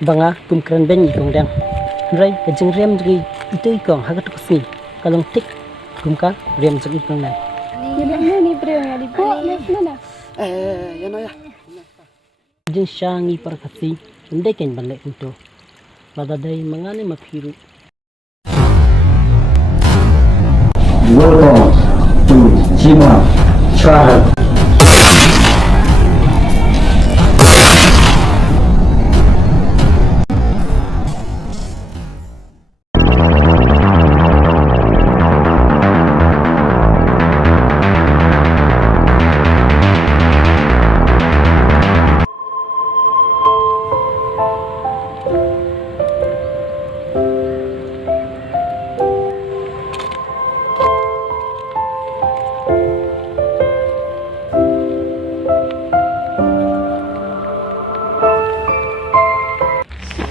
banga kumkran beiñ ikong dang hynrei kajing riam jegi itu ikong hagat kusni kalong tik kumka riam jegi ikong nai ni bro ya di bo mana ya no ya jing shangi parakhasi undai ken banle kunto pada dai mangane maphiru. Welcome to Jingbha travel.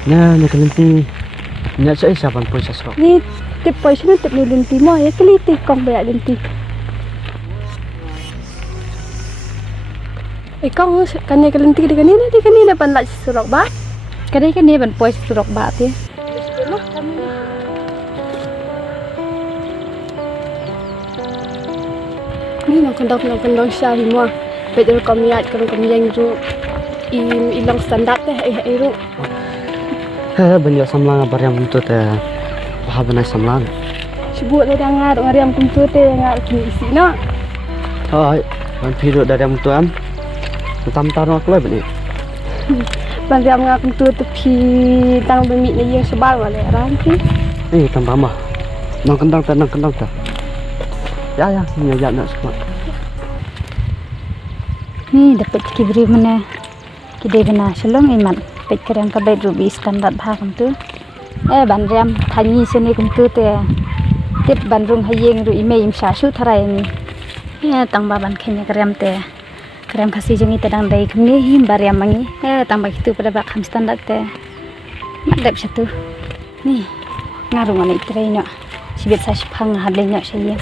Nah, nakalenti. Nya sa isa pan po sa sok. ni tip po sino tip ni linti mo ya keliti kong baya linti ikong kanya kelinti di kanina pan la surok ba kanina pan po surok ba ti ni nongkyndong siya mo pwede ko miat kung yang ru ilang standar teh ru Banyak samlang bariam untuk teh pahabanai samlang. Sibuk le dangar ngariam kuntu te ngar isi na. Hai, ban piduk dari am tuam. Tam tarung aku lebih ni. Ban riam ngar kuntu te pi tang bemit ni yang sebal wale ram ti. Ni tambah mah. Nongkyndong ta. Ya, ni ya nak semua. Ni dapat kibri mana. Kidai bena selong iman. Peit kerang kabait rubi standar bha kam tu ban riam thani sene kum tu te tip ban rung hayeng ru ime im sa su tharai ni tang ba ban khenya kerem te kerem khasi jengi te dang dai khni him bariam mangi tang ba khitu pada ba kham standar te madep satu ni ngaru ngani trei no sibet sa phang hadle nya saye.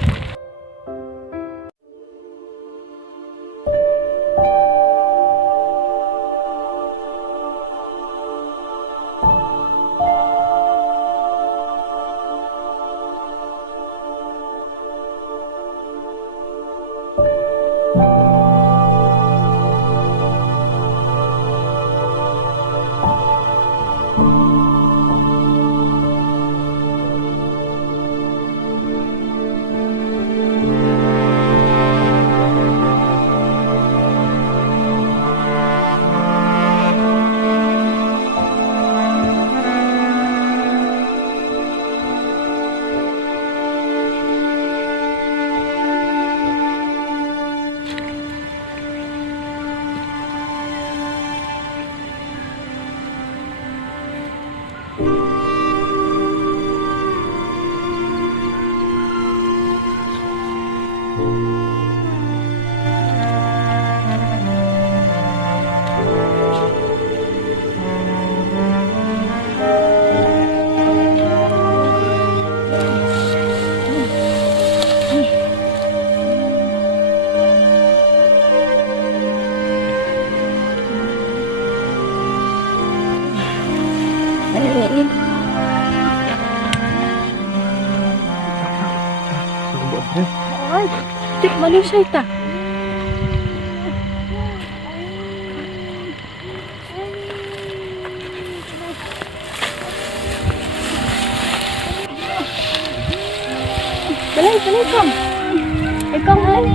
Tip manusia ita. Balai kong. Kong balai.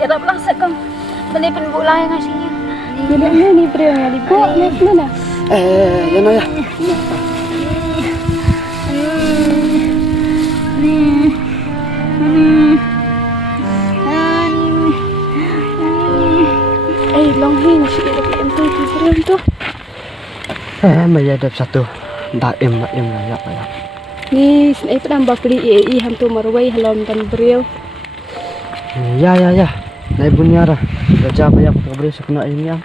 Ya dah pelaksa kong. Balai pen bola yang ngasihnya. Ni bro ya di bo mana. Ya no ya. Long hin sikit lagi tu bro tu. Maya ada satu. Daim lah ya. Ni snai pedam bakli ham tu marwai halom tan bro. Ya. Nai bunyara. Kerja banyak beri sekena ini ya.